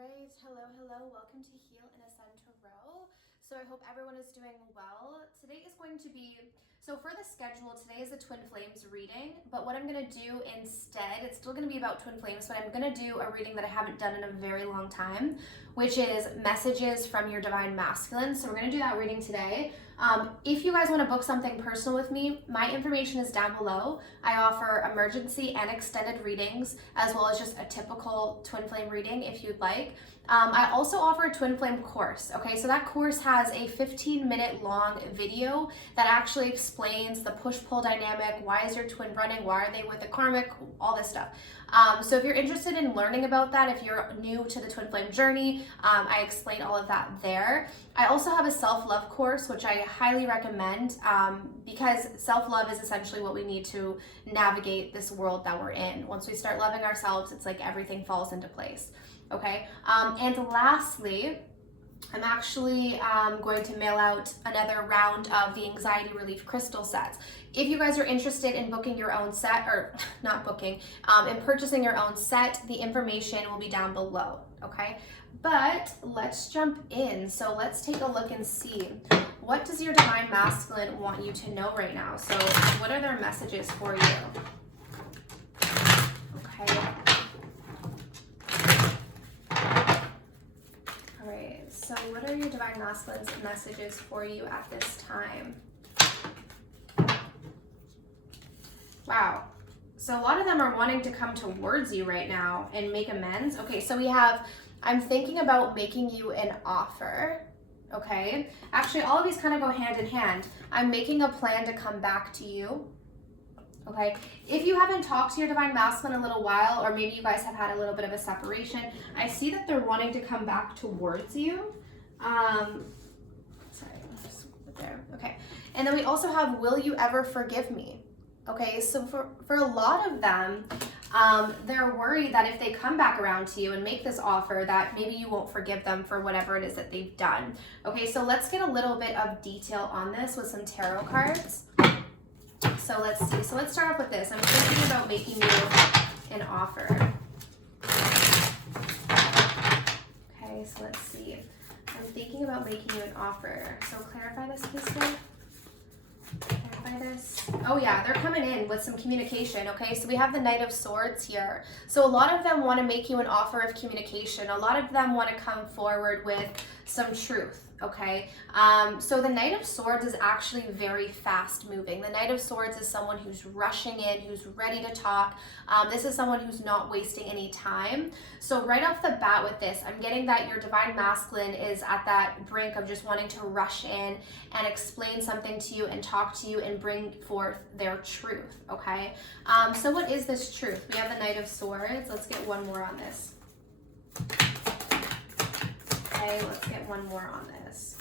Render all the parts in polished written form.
right, hello, welcome to Heal in Ascend Tarot. So I hope everyone is doing well. Today is going to be, so for the schedule, today is the Twin Flames reading, but what I'm going to do instead, it's still going to be about Twin Flames, but I'm going to do a reading that I haven't done in a very long time, which is messages from your Divine Masculine. So we're going to do that reading today. If you guys want to book something personal with me, my information is down below. I offer emergency and extended readings, as well as just a typical Twin Flame reading if you'd like. I also offer a Twin Flame course, okay? So that course has a 15-minute long video that actually explains the push-pull dynamic, why is your twin running, why are they with the karmic, all this stuff. So if you're interested in learning about that, if you're new to the Twin Flame journey, I explain all of that there. I also have a self-love course, which I highly recommend because self-love is essentially what we need to navigate this world that we're in. Once we start loving ourselves, it's like everything falls into place, okay? And lastly, I'm actually going to mail out another round of the Anxiety Relief Crystal sets. If you guys are interested in booking your own set, or not booking, in purchasing your own set, the information will be down below, okay? But let's jump in. So let's take a look and see, what does your Divine Masculine want you to know right now? So what are their messages for you? Okay. All right, so what are your Divine Masculine's messages for you at this time? Wow. So a lot of them are wanting to come towards you right now and make amends. Okay, so we have, I'm thinking about making you an offer. Okay. Actually, all of these kind of go hand in hand. I'm making a plan to come back to you. Okay. If you haven't talked to your Divine Masculine in a little while, or maybe you guys have had a little bit of a separation, I see that they're wanting to come back towards you. Sorry, just there. Okay. And then we also have, will you ever forgive me? Okay, so for a lot of them, they're worried that if they come back around to you and make this offer, that maybe you won't forgive them for whatever it is that they've done. Okay, so let's get a little bit of detail on this with some tarot cards. So let's see. So let's start off with this. I'm thinking about making you an offer. Okay, so let's see. I'm thinking about making you an offer. So clarify this, please, Dave. This. Oh yeah, they're coming in with some communication, okay? So we have the Knight of Swords here. So a lot of them want to make you an offer of communication. A lot of them want to come forward with some truth, okay? So the Knight of Swords is actually very fast moving. The Knight of Swords is someone who's rushing in, who's ready to talk. This is someone who's not wasting any time. So right off the bat with this, I'm getting that your Divine Masculine is at that brink of just wanting to rush in and explain something to you and talk to you and bring forth their truth, okay? So what is this truth? We have the Knight of Swords. Let's get one more on this. Okay, let's get one more on this.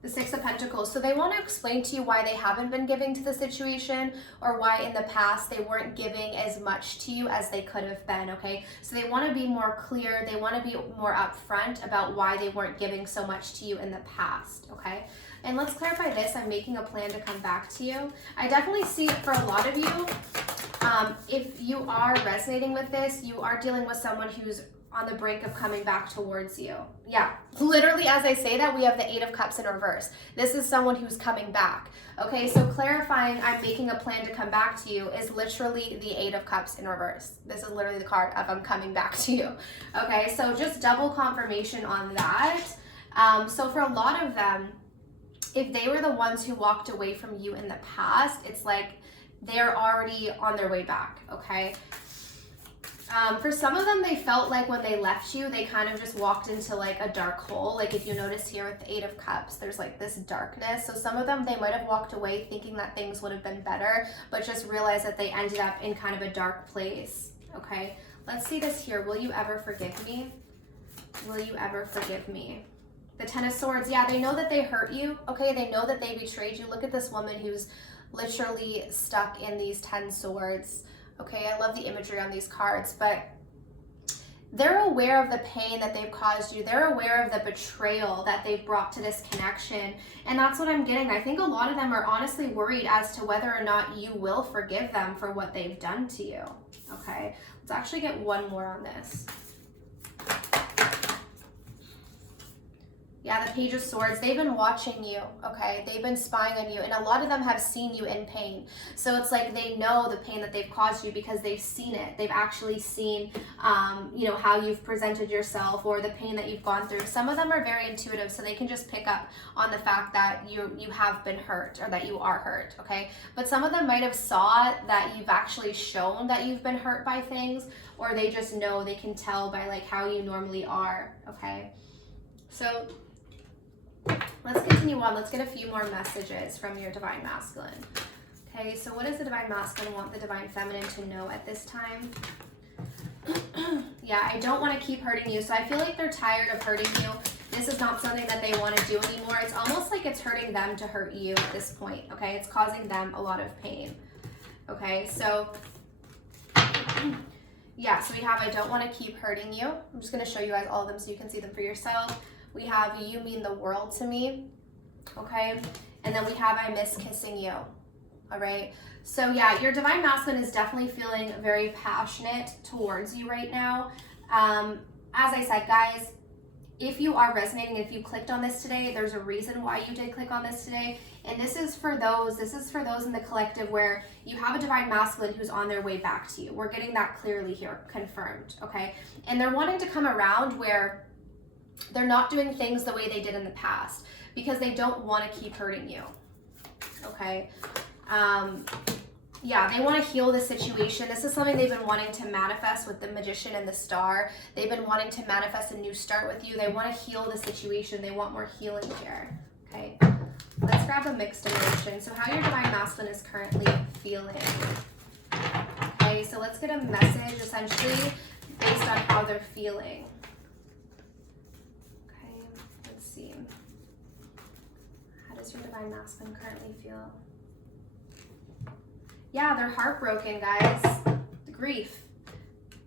The Six of Pentacles. So they want to explain to you why they haven't been giving to the situation, or why in the past they weren't giving as much to you as they could have been, okay? So they want to be more clear. They want to be more upfront about why they weren't giving so much to you in the past, okay? And let's clarify this. I'm making a plan to come back to you. I definitely see it for a lot of you. If you are resonating with this, you are dealing with someone who's on the brink of coming back towards you. Yeah, literally as I say that, we have the Eight of Cups in reverse. This is someone who's coming back. Okay, so clarifying I'm making a plan to come back to you is literally the Eight of Cups in reverse. This is literally the card of I'm coming back to you. Okay, so just double confirmation on that. So for a lot of them, if they were the ones who walked away from you in the past, it's like they're already on their way back, okay? For some of them, they felt like when they left you, they kind of just walked into like a dark hole. Like if you notice here with the Eight of Cups, there's like this darkness. So some of them, they might have walked away thinking that things would have been better, but just realized that they ended up in kind of a dark place, okay? Let's see this here. Will you ever forgive me? Will you ever forgive me? The Ten of Swords, yeah, they know that they hurt you, okay? They know that they betrayed you. Look at this woman who's literally stuck in these 10 swords. Okay, I love the imagery on these cards, but they're aware of the pain that they've caused you. They're aware of the betrayal that they've brought to this connection. And that's what I'm getting. I think a lot of them are honestly worried as to whether or not you will forgive them for what they've done to you. Okay, Let's actually get one more on this. Yeah, the Page of Swords, they've been watching you, okay? They've been spying on you, and a lot of them have seen you in pain. So it's like they know the pain that they've caused you because they've seen it. They've actually seen, you know, how you've presented yourself or the pain that you've gone through. Some of them are very intuitive, so they can just pick up on the fact that you have been hurt or that you are hurt, okay? But some of them might have saw that you've actually shown that you've been hurt by things, or they just know, they can tell by like how you normally are, okay? So let's continue on. Let's get a few more messages from your Divine Masculine. Okay, so what does the Divine Masculine want the Divine Feminine to know at this time? Yeah, I don't want to keep hurting you. So I feel like they're tired of hurting you. This is not something that they want to do anymore. It's almost like it's hurting them to hurt you at this point, okay? It's causing them a lot of pain, okay? So, yeah, so we have, I don't want to keep hurting you. I'm just going to show you guys all of them so you can see them for yourself. We have, you mean the world to me, okay? And then we have, I miss kissing you, all right? So yeah, your Divine Masculine is definitely feeling very passionate towards you right now. As I said, guys, if you are resonating, if you clicked on this today, there's a reason why you did click on this today. And this is for those in the collective where you have a Divine Masculine who's on their way back to you. We're getting that clearly here, confirmed, okay? And they're wanting to come around where they're not doing things the way they did in the past because they don't want to keep hurting you, okay? Yeah, they want to heal the situation. This is something they've been wanting to manifest with the Magician and the Star. They've been wanting to manifest a new start with you. They want to heal the situation. They want more healing here, okay? Let's grab a mixed emotion. So how your Divine Masculine is currently feeling. Okay, so let's get a message essentially based on how they're feeling. How does your Divine Masculine currently feel? Yeah, they're heartbroken, guys. Grief.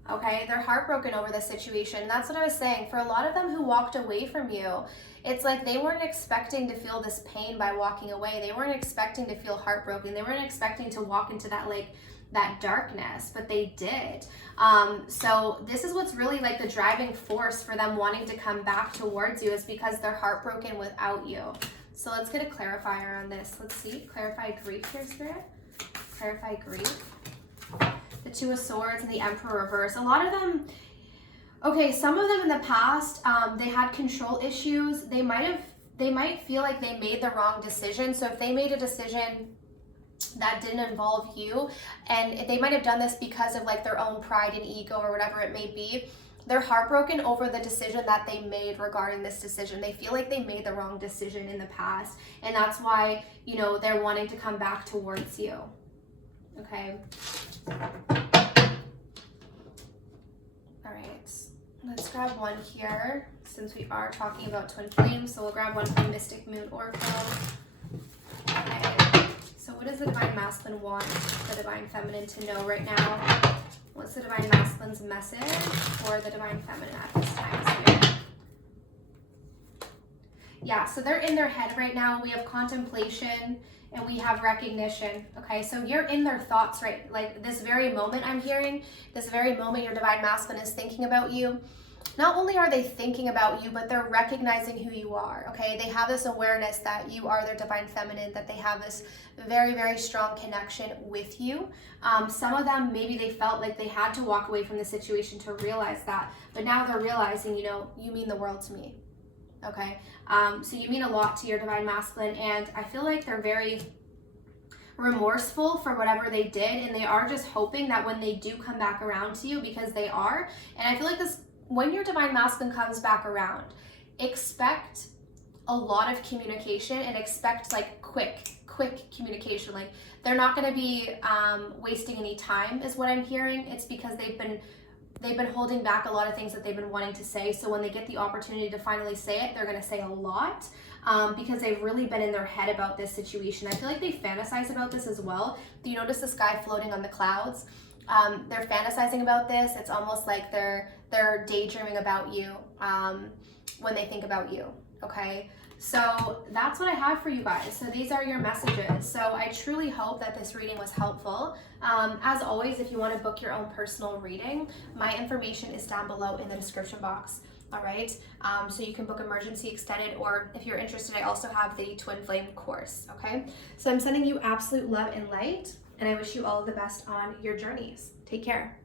Okay, they're heartbroken over this situation. That's what I was saying. For a lot of them who walked away from you, it's like they weren't expecting to feel this pain by walking away. They weren't expecting to feel heartbroken. They weren't expecting to walk into that that darkness, but they did. So this is what's really like the driving force for them wanting to come back towards you is because they're heartbroken without you. So let's get a clarifier on this. Let's see, clarify grief here, Spirit. Clarify grief. The Two of Swords and the Emperor reverse. A lot of them, okay, some of them in the past, they had control issues. They might feel like they made the wrong decision. So if they made a decision that didn't involve you, and they might have done this because of like their own pride and ego or whatever it may be, they're heartbroken over the decision that they made regarding this decision. They feel like they made the wrong decision in the past, and that's why, you know, they're wanting to come back towards you. Okay. All right, let's grab one here since we are talking about twin flames. So we'll grab one from Mystic Moon Oracle. Okay. So what does the Divine Masculine want the Divine Feminine to know right now? What's the Divine Masculine's message for the Divine Feminine at this time? Spirit? Yeah, so they're in their head right now. We have contemplation and we have recognition, okay? So you're in their thoughts, right? Like this very moment I'm hearing, this very moment your Divine Masculine is thinking about you. Not only are they thinking about you, but they're recognizing who you are, okay? They have this awareness that you are their Divine Feminine, that they have this very, very strong connection with you. Some of them, maybe they felt like they had to walk away from the situation to realize that, but now they're realizing, you know, you mean the world to me, okay? So you mean a lot to your Divine Masculine, and I feel like they're very remorseful for whatever they did, and they are just hoping that when they do come back around to you, because they are, and I feel like this, when your Divine Masculine comes back around, expect a lot of communication and expect like quick communication. Like they're not going to be wasting any time is what I'm hearing. It's because they've been holding back a lot of things that they've been wanting to say. So when they get the opportunity to finally say it, they're going to say a lot because they've really been in their head about this situation. I feel like they fantasize about this as well. Do you notice this guy floating on the clouds? They're fantasizing about this. It's almost like they're daydreaming about you when they think about you, okay? So that's what I have for you guys. So these are your messages. So I truly hope that this reading was helpful. As always, if you want to book your own personal reading, my information is down below in the description box. All right. So you can book emergency extended, or if you're interested, I also have the twin flame course. Okay. So I'm sending you absolute love and light, and I wish you all the best on your journeys. Take care.